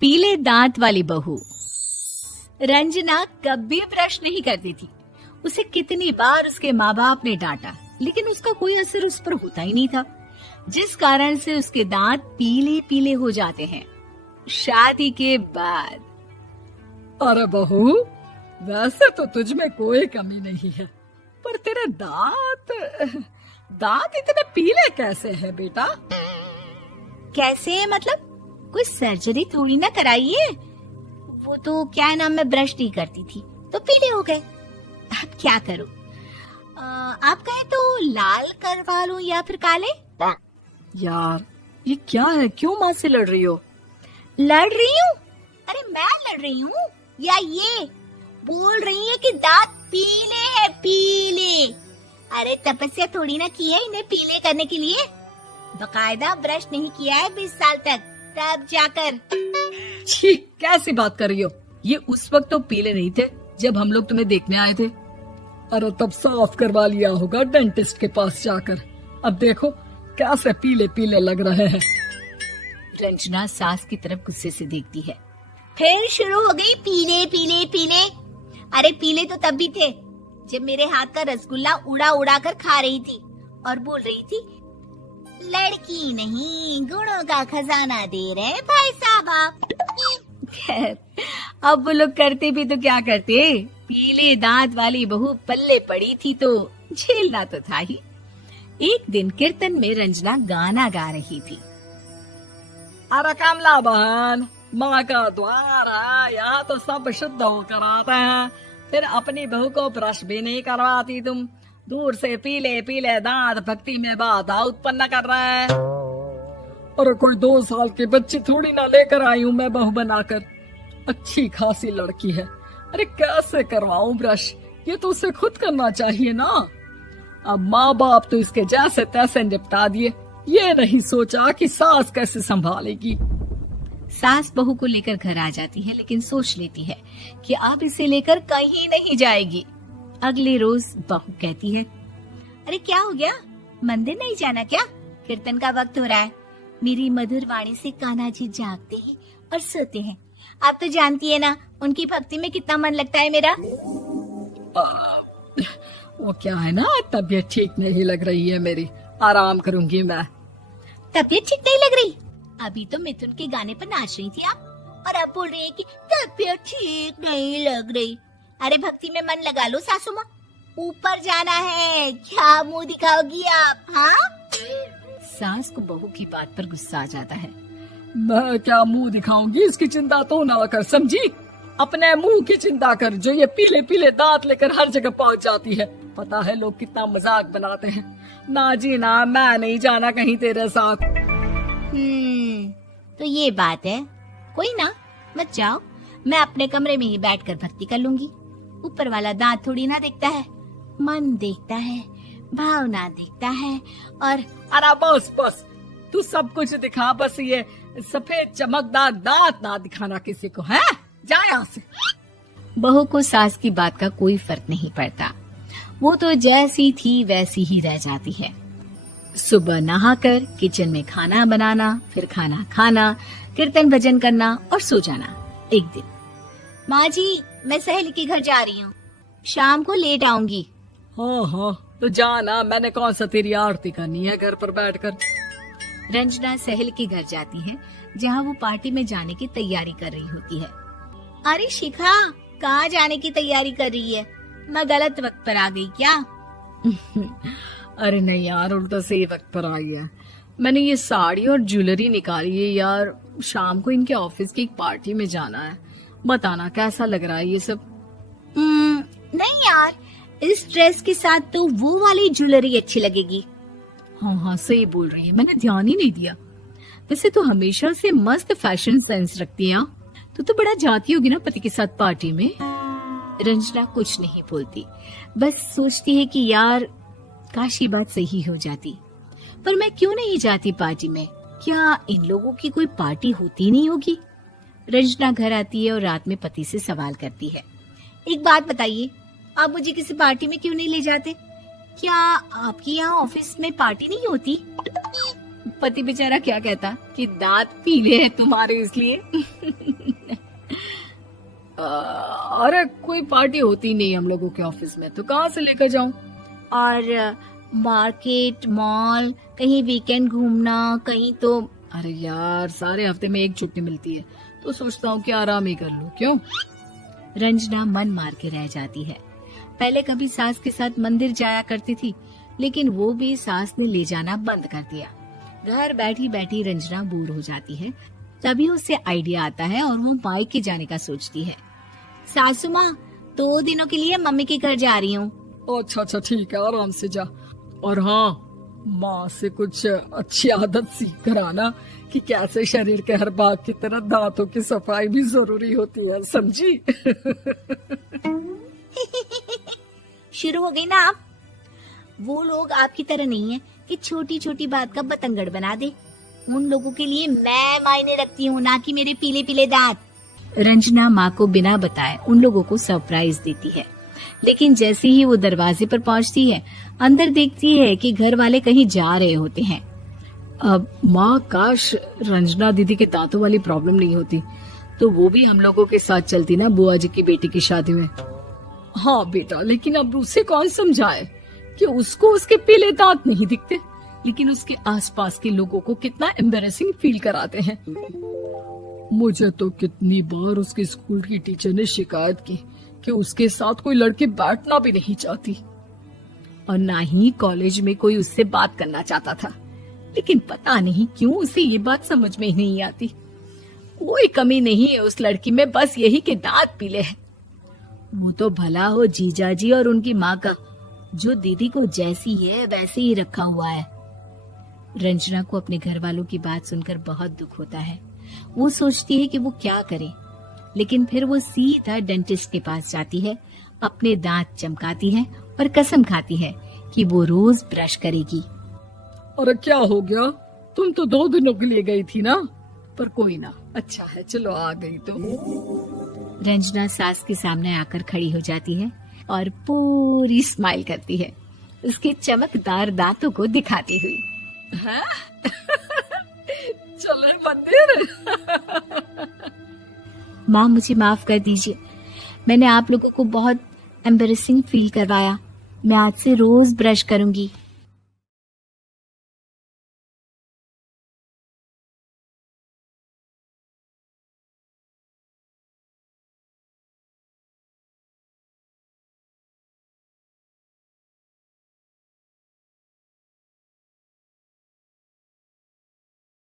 पीले दांत वाली बहू। रंजना कभी ब्रश नहीं करती थी। उसे कितनी बार उसके माँ बाप ने डांटा, लेकिन उसका कोई असर उस पर होता ही नहीं था, जिस कारण से उसके दांत पीले पीले हो जाते हैं। शादी के बाद। अरे बहू, वैसे तो तुझ में कोई कमी नहीं है, पर तेरे दांत इतने पीले कैसे हैं बेटा? कैसे मतलब? कोई सर्जरी थोड़ी ना कराइए। वो तो क्या नाम, मैं ब्रश नहीं करती थी तो पीले हो गए। अब क्या करूं? आप कहें तो लाल करवा लूं या फिर काले? यार ये क्या है, क्यों माँ से लड़ रही हो? लड़ रही हूँ? अरे मैं लड़ रही हूँ या ये बोल रही है कि दांत पीले हैं, पीले। अरे तपस्या थोड़ी ना की है इन्हें पीले करने के लिए। बकायदा ब्रश नहीं किया है 20 साल तक, तब जाकर। छी, कैसी बात कर रही हो? ये उस वक्त तो पीले नहीं थे जब हम लोग तुम्हें देखने आए थे। अरे तब साफ करवा लिया होगा डेंटिस्ट के पास जाकर। अब देखो कैसे पीले पीले लग रहे हैं। रंजना सास की तरफ गुस्से से देखती है। फिर शुरू हो गई पीले पीले पीले। अरे पीले तो तब भी थे जब मेरे हाथ का रसगुल्ला उड़ा उड़ा कर खा रही थी और बोल रही थी, लड़की नहीं गुणों का खजाना दे रहे भाई साहब आप। खैर, अब वो लोग करते भी तो क्या करते, पीले दांत वाली बहू पल्ले पड़ी थी तो झेलना तो था ही। एक दिन कीर्तन में रंजना गाना गा रही थी। अरे कमला बहन, माँ का द्वार है, यहाँ तो सब शुद्ध होकर आते हैं, फिर अपनी बहू को ब्रश भी नहीं करवाती तुम। दूर से पीले पीले दांत भक्ति में बाधा उत्पन्न कर रहे हैं। अरे कोई 2 साल की बच्ची थोड़ी ना लेकर आई हूँ मैं बहू बनाकर। अच्छी खासी लड़की है, अरे कैसे करवाऊं ब्रश? ये तो उसे खुद करना चाहिए ना। अब माँ बाप तो इसके जैसे तैसे निपटा दिए, ये नहीं सोचा कि सास कैसे संभालेगी। सास बहू को लेकर घर आ जाती है, लेकिन सोच लेती है कि अब इसे लेकर कहीं नहीं जाएगी। अगले रोज बहू कहती है, अरे क्या हो गया, मंदिर नहीं जाना क्या? कीर्तन का वक्त हो रहा है। मेरी मधुर वाणी से कान्हा जी जागते हैं और सोते हैं। आप तो जानती है ना उनकी भक्ति में कितना मन लगता है मेरा। वो क्या है ना, तबीयत ठीक नहीं लग रही है मेरी, आराम करूंगी मैं। तबीयत ठीक नहीं लग रही? अभी तो मिथुन के गाने पर नाच रही थी आप, और अब बोल रही है कि तबीयत ठीक नहीं लग रही। अरे भक्ति में मन लगा लो सासू माँ, ऊपर जाना है, क्या मुंह दिखाओगी आप? हाँ? सास को बहू की बात पर गुस्सा आ जाता है। मैं क्या मुंह दिखाऊंगी, इसकी चिंता तो ना कर, समझी? अपने मुंह की चिंता कर, जो ये पीले पीले दांत लेकर हर जगह पहुंच जाती है। पता है लोग कितना मजाक बनाते हैं। ना जी ना, मैं नहीं जाना कहीं तेरे साथ। तो ये बात है। कोई ना, मत जाओ, मैं अपने कमरे में ही बैठकर भक्ति कर लूंगी। ऊपर वाला दांत थोड़ी ना देखता है, मन देखता है, भावना देखता है। और अरे बस बस, तू सब कुछ दिखा, बस ये सफेद चमकदार दांत ना दिखाना किसी को, है? जा यहाँ से। बहू को सास की बात का कोई फर्क नहीं पड़ता, वो तो जैसी थी वैसी ही रह जाती है। सुबह नहाकर किचन में खाना बनाना, फिर खाना खाना, कीर्तन भजन करना और सो जाना। एक दिन, माँ जी मैं सहेली के घर जा रही हूँ, शाम को लेट आऊंगी। हाँ हाँ तो जाना, मैंने कौन सा तेरी आरती करनी है घर पर बैठकर। रंजना सहेली के घर जाती है, जहाँ वो पार्टी में जाने की तैयारी कर रही होती है। अरे शिखा, कहाँ जाने की तैयारी कर रही है? मैं गलत वक्त पर आ गई क्या? अरे नहीं यार, उल्टा सही वक्त पर आई है। मैंने ये साड़ी और ज्वेलरी निकाली है यार, शाम को इनके ऑफिस की एक पार्टी में जाना है। बताना कैसा लग रहा है ये सब? नहीं यार, इस ड्रेस के साथ तो वो वाली ज्वेलरी अच्छी लगेगी। हाँ हाँ सही बोल रही है, मैंने ध्यान ही नहीं दिया। वैसे तो हमेशा से मस्त फैशन सेंस रखती है। तो बड़ा जाती होगी ना पति के साथ पार्टी में। रंजना कुछ नहीं बोलती, बस सोचती है कि यार काश ये बात सही हो जाती, पर मैं क्यों नहीं जाती पार्टी में? क्या इन लोगों की कोई पार्टी होती नहीं होगी? रंजना घर आती है और रात में पति से सवाल करती है, एक बात बताइए, आप मुझे किसी पार्टी में क्यों नहीं ले जाते? क्या आपके यहाँ ऑफिस में पार्टी नहीं होती? पति बेचारा क्या कहता कि दांत पीले हैं तुम्हारे इसलिए। अरे कोई पार्टी होती नहीं हम लोगों के ऑफिस में, तो कहाँ से लेकर जाऊं? और मार्केट, मॉल, कहीं वीकेंड घूमना, कहीं तो। अरे यार, सारे हफ्ते में एक छुट्टी मिलती है, तो सोचता हूँ कि आराम ही कर लूं। क्यों? रंजना मन मार के रह जाती है। पहले कभी सास के साथ मंदिर जाया करती थी, लेकिन वो भी सास ने ले जाना बंद कर दिया। घर बैठी बैठी रंजना बोर हो जाती है। तभी उसे आइडिया आता है और वो मायके जाने का सोचती है। सासू माँ, 2 दिनों के लिए मम्मी के घर जा रही हूँ। अच्छा अच्छा ठीक है, आराम से जा। और हाँ, माँ से कुछ अच्छी आदत सीख कर आना कि कैसे शरीर के हर भाग की तरह दांतों की सफाई भी जरूरी होती है, समझी? शुरू हो गई ना आप। वो लोग आपकी तरह नहीं है कि छोटी छोटी बात का बतंगड़ बना दे। उन लोगों के लिए मैं मायने रखती हूँ, ना कि मेरे पीले पीले दांत। रंजना माँ को बिना बताए उन लोगों को सरप्राइज देती है, लेकिन जैसे ही वो दरवाजे पर पहुंचती है, अंदर देखती है कि घर वाले कहीं जा रहे होते हैं। अब माँ, काश रंजना दीदी के दांतों वाली प्रॉब्लम नहीं होती, तो वो भी हम लोगों के साथ चलती ना बुआ जी की बेटी की शादी में। हाँ बेटा, लेकिन अब उसे कौन समझाए कि उसको उसके पीले दांत नहीं दिखते, लेकिन उसके आसपास के लोगों को कितना एम्बैरेसिंग फील कराते हैं। मुझे तो कितनी बार उसके स्कूल की टीचर ने शिकायत की कि उसके साथ कोई लड़की बैठना भी नहीं चाहती, और ना ही कॉलेज में कोई उससे बात करना चाहता था। लेकिन पता नहीं क्यों उसे ये बात समझ में ही नहीं आती। कोई कमी नहीं है उस लड़की में, बस यही कि दांत पीले हैं। वो तो भला हो जीजा जी और उनकी माँ का, जो दीदी को जैसी है वैसे ही रखा हुआ है। रंजना को अपने घर वालों की बात सुनकर बहुत दुख होता है। वो सोचती है कि वो क्या करे, लेकिन फिर वो सीधा डेंटिस्ट के पास जाती है, अपने दांत चमकाती है और कसम खाती है कि वो रोज ब्रश करेगी। अरे क्या हो गया? तुम तो 2 दिनों के लिए गई थी ना, पर कोई ना, अच्छा है, चलो आ गई तो। रंजना सास के सामने आकर खड़ी हो जाती है और पूरी स्माइल करती है, उसके चमकदार दांतों को दिखाती हुई। हैं? चले मंदिर। माँ, मुझे माफ कर दीजिए, मैंने आप लोगों को बहुत एम्बैरेसिंग फील करवाया। मैं आज से रोज ब्रश करूंगी।